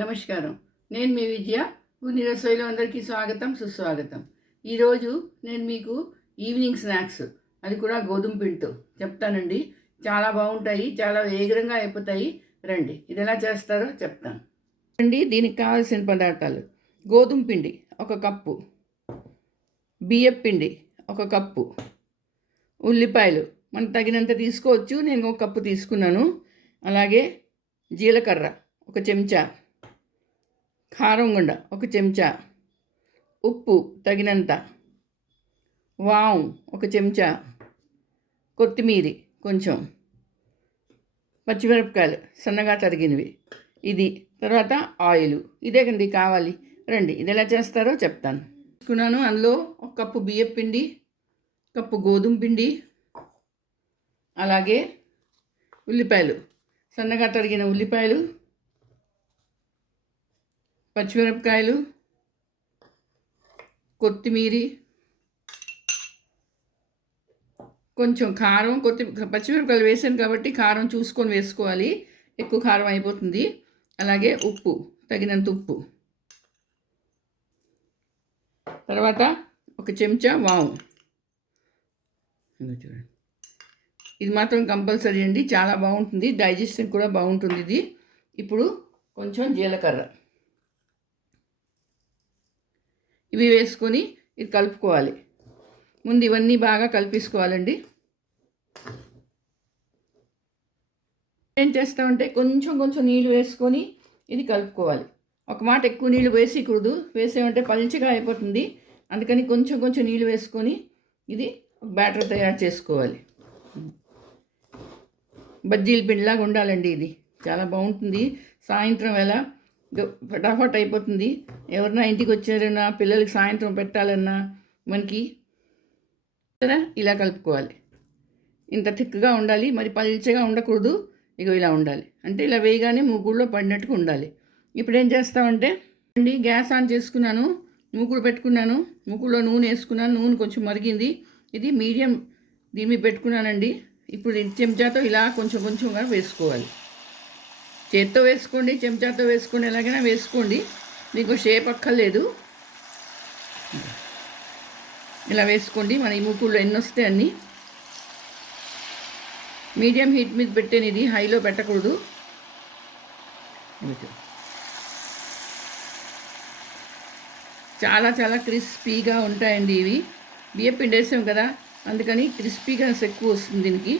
నమస్కారం. నేను మీ విజయ. పూర్ణి రసోయిలో అందరికీ స్వాగతం, సుస్వాగతం. ఈరోజు నేను మీకు ఈవినింగ్ స్నాక్స్, అది కూడా గోధుమ పిండితో చెప్తానండి. చాలా బాగుంటాయి, చాలా వేగంగా అయిపోతాయి. రండి, ఇది ఎలా చేస్తారో చెప్తాను. రండి, దీనికి కావాల్సిన పదార్థాలు: గోధుమ పిండి 1 కప్పు, బియ్యం పిండి 1 కప్పు, ఉల్లిపాయలు మనకు తగినంత తీసుకోవచ్చు, నేను 1 కప్పు తీసుకున్నాను. అలాగే జీలకర్ర 1 చెంచా, కారం గుండ 1 చెంచా, ఉప్పు తగినంత, వాము 1 చెంచా, కొత్తిమీర కొంచెం, పచ్చిమిరపకాయలు సన్నగా తరిగినవి, ఇది. తర్వాత ఆయిల్. ఇదే కండి కావాలి. రండి, ఇది ఎలా చేస్తారో చెప్తాను. తీసుకున్నాను. అందులో 1 కప్పు బియ్యం పిండి, కప్పు గోధుమ పిండి, అలాగే ఉల్లిపాయలు, సన్నగా తరిగిన ఉల్లిపాయలు, పచ్చిమిరపకాయలు, కొత్తిమీర, కొంచెం కారం. పచ్చిమిరపకాయలు వేసాను కాబట్టి కారం చూసుకొని వేసుకోవాలి, ఎక్కువ కారం అయిపోతుంది. అలాగే ఉప్పు, తగినంత ఉప్పు. తర్వాత 1 చెంచా వాము. చూడండి, ఇది మాత్రం కంపల్సరీ అండి, చాలా బాగుంటుంది, డైజెషన్ కూడా బాగుంటుంది ఇది. ఇప్పుడు కొంచెం జీలకర్ర, ఇవి వేసుకొని ఇది కలుపుకోవాలి. ముందు ఇవన్నీ బాగా కలిపేసుకోవాలండి. ఏం చేస్తామంటే కొంచెం నీళ్ళు వేసుకొని ఇది కలుపుకోవాలి. ఒక మాట ఎక్కువ నీళ్ళు వేసేయకూడదు, వేసామంటే పల్చగా అయిపోతుంది. అందుకని కొంచెం నీళ్ళు వేసుకొని ఇది బ్యాటర్ తయారు చేసుకోవాలి. బజ్జీల పిండిలాగా ఉండాలండి. ఇది చాలా బాగుంటుంది. సాయంత్రం వేళ ఫటాఫట్ అయిపోతుంది. ఎవరన్నా ఇంటికి వచ్చారన్నా, పిల్లలకి సాయంత్రం పెట్టాలన్నా మనకి ఇలా కలుపుకోవాలి. ఇంత థిక్గా ఉండాలి, మరి పల్చగా ఉండకూడదు. ఇలా ఉండాలి. అంటే ఇలా వేయగానే మూకుడులో పడినట్టుగా ఉండాలి. ఇప్పుడు ఏం చేస్తామంటే అండి, గ్యాస్ ఆన్ చేసుకున్నాను, మూకుడు పెట్టుకున్నాను, మూకుడులో నూనె వేసుకున్నాను. నూనె కొంచెం మరిగింది. ఇది మీడియం దీని మీద పెట్టుకున్నానండి. ఇప్పుడు చెంచాతో ఇలా కొంచెంగా వేసుకోవాలి. చేత్తో వేసుకోండి, చెంచాతో వేసుకోండి, ఎలాగైనా వేసుకోండి, మీకు షేప్ అక్కర్లేదు. ఇలా వేసుకోండి. మన ఈ మూకుల్లో ఎన్ని వస్తే అన్నీ. మీడియం హీట్ మీద పెట్టాను, ఇది హైలో పెట్టకూడదు. చాలా క్రిస్పీగా ఉంటాయండి ఇవి. బియ్యం పిండి వేసాం కదా, అందుకని క్రిస్పీగా ఎక్కువ వస్తుంది దీనికి.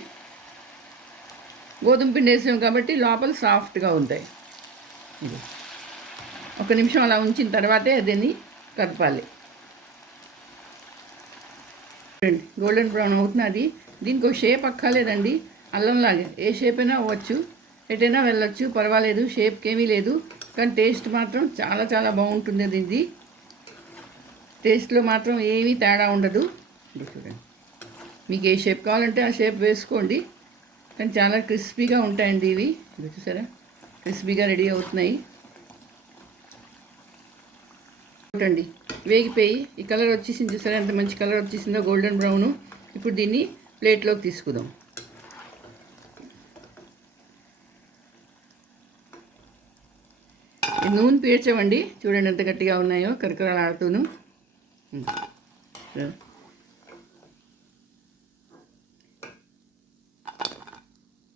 గోధుమ పిండి వేసాం కాబట్టి లోపల సాఫ్ట్గా ఉంటాయి. ఇది 1 నిమిషం అలా ఉంచిన తర్వాతే దీన్ని కలపాలి. గోల్డెన్ బ్రౌన్ అవుతున్నది. దీనికి ఒక షేప్ అక్కర్లేదండి, అల్లంలాగే ఏ షేప్ అయినా అవ్వచ్చు, ఎటైనా వెళ్ళొచ్చు, పర్వాలేదు, షేప్కి ఏమీ లేదు. కానీ టేస్ట్ మాత్రం చాలా బాగుంటుంది. ఇది టేస్ట్లో మాత్రం ఏమీ తేడా ఉండదు. చూడండి, మీకు ఏ షేప్ కావాలంటే ఆ షేప్ వేసుకోండి. కానీ చాలా క్రిస్పీగా ఉంటాయండి ఇవి. చూసారా, క్రిస్పీగా రెడీ అవుతున్నాయి. చూడండి, వేగిపోయి ఈ కలర్ వచ్చేసింది. చూసారా ఎంత మంచి కలర్ వచ్చేసిందో, గోల్డెన్ బ్రౌను. ఇప్పుడు దీన్ని ప్లేట్లోకి తీసుకుందాం. నూనె పీల్చవండి, చూడండి ఎంత గట్టిగా ఉన్నాయో, కరకరలాడుతూను.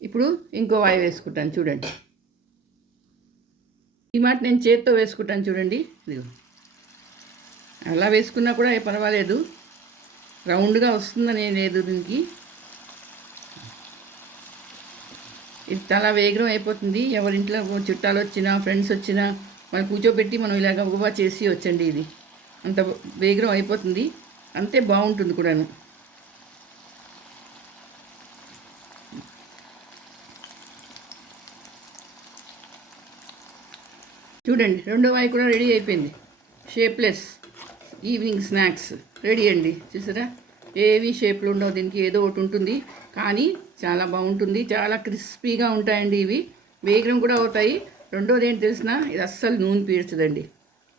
ఇప్పుడు ఇంకో వాయి వేసుకుంటాను. చూడండి, ఈ మాట నేను చేత్తో వేసుకుంటాను. చూడండి, ఇదిగో అలా వేసుకున్నా కూడా పర్వాలేదు, రౌండ్గా వస్తుందని లేదు దీనికి. ఇది చాలా వేగం అయిపోతుంది. ఎవరింట్లో చుట్టాలు వచ్చినా, ఫ్రెండ్స్ వచ్చినా మనం కూర్చోబెట్టి మనం ఇలాగ గబగబా చేసి వచ్చండి. ఇది అంత వేగం అయిపోతుంది, అంతే బాగుంటుంది కూడాను. చూడండి, రెండో వాయి కూడా రెడీ అయిపోయింది. షేప్లెస్ ఈవినింగ్ స్నాక్స్ రెడీ అండి. చూసారా, ఏవి షేప్లు ఉండవు దీనికి, ఏదో ఒకటి ఉంటుంది, కానీ చాలా బాగుంటుంది. చాలా క్రిస్పీగా ఉంటాయండి ఇవి, వేగం కూడా అవుతాయి. రెండోది ఏంటి తెలిసిన, ఇది అస్సలు నూనె పీల్చదండి,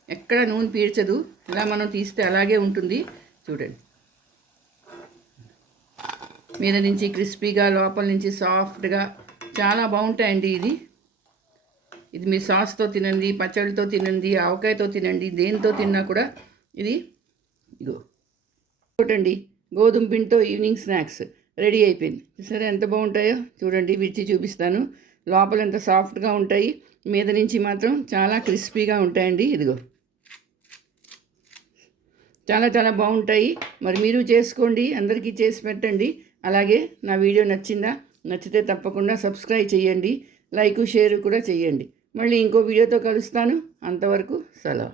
ఎక్కడ నూనె పీల్చదు. ఇలా మనం తీస్తే అలాగే ఉంటుంది. చూడండి, మీద నుంచి క్రిస్పీగా, లోపల నుంచి సాఫ్ట్గా, చాలా బాగుంటాయండి ఇది. ఇది మీ సాస్తో తినండి, పచ్చడితో తినండి, ఆవకాయతో తినండి, దేనితో తిన్నా కూడా ఇది ఇగో చూడండి. గోధుమ పిండితో ఈవినింగ్ స్నాక్స్ రెడీ అయిపోయింది. సరే ఎంత బాగుంటాయో చూడండి, విరిచి చూపిస్తాను. లోపల ఎంత సాఫ్ట్గా ఉంటాయి, మీద నుంచి మాత్రం చాలా క్రిస్పీగా ఉంటాయండి. ఇదిగో చాలా చాలా బాగుంటాయి. మరి మీరు చేసుకోండి, అందరికీ చేసి పెట్టండి. అలాగే నా వీడియో నచ్చిందా? నచ్చితే తప్పకుండా సబ్స్క్రైబ్ చేయండి, లైక్ షేర్ కూడా చేయండి. మళ్ళీ ఇంకో వీడియోతో కలుస్తాను. అంతవరకు సెలవు.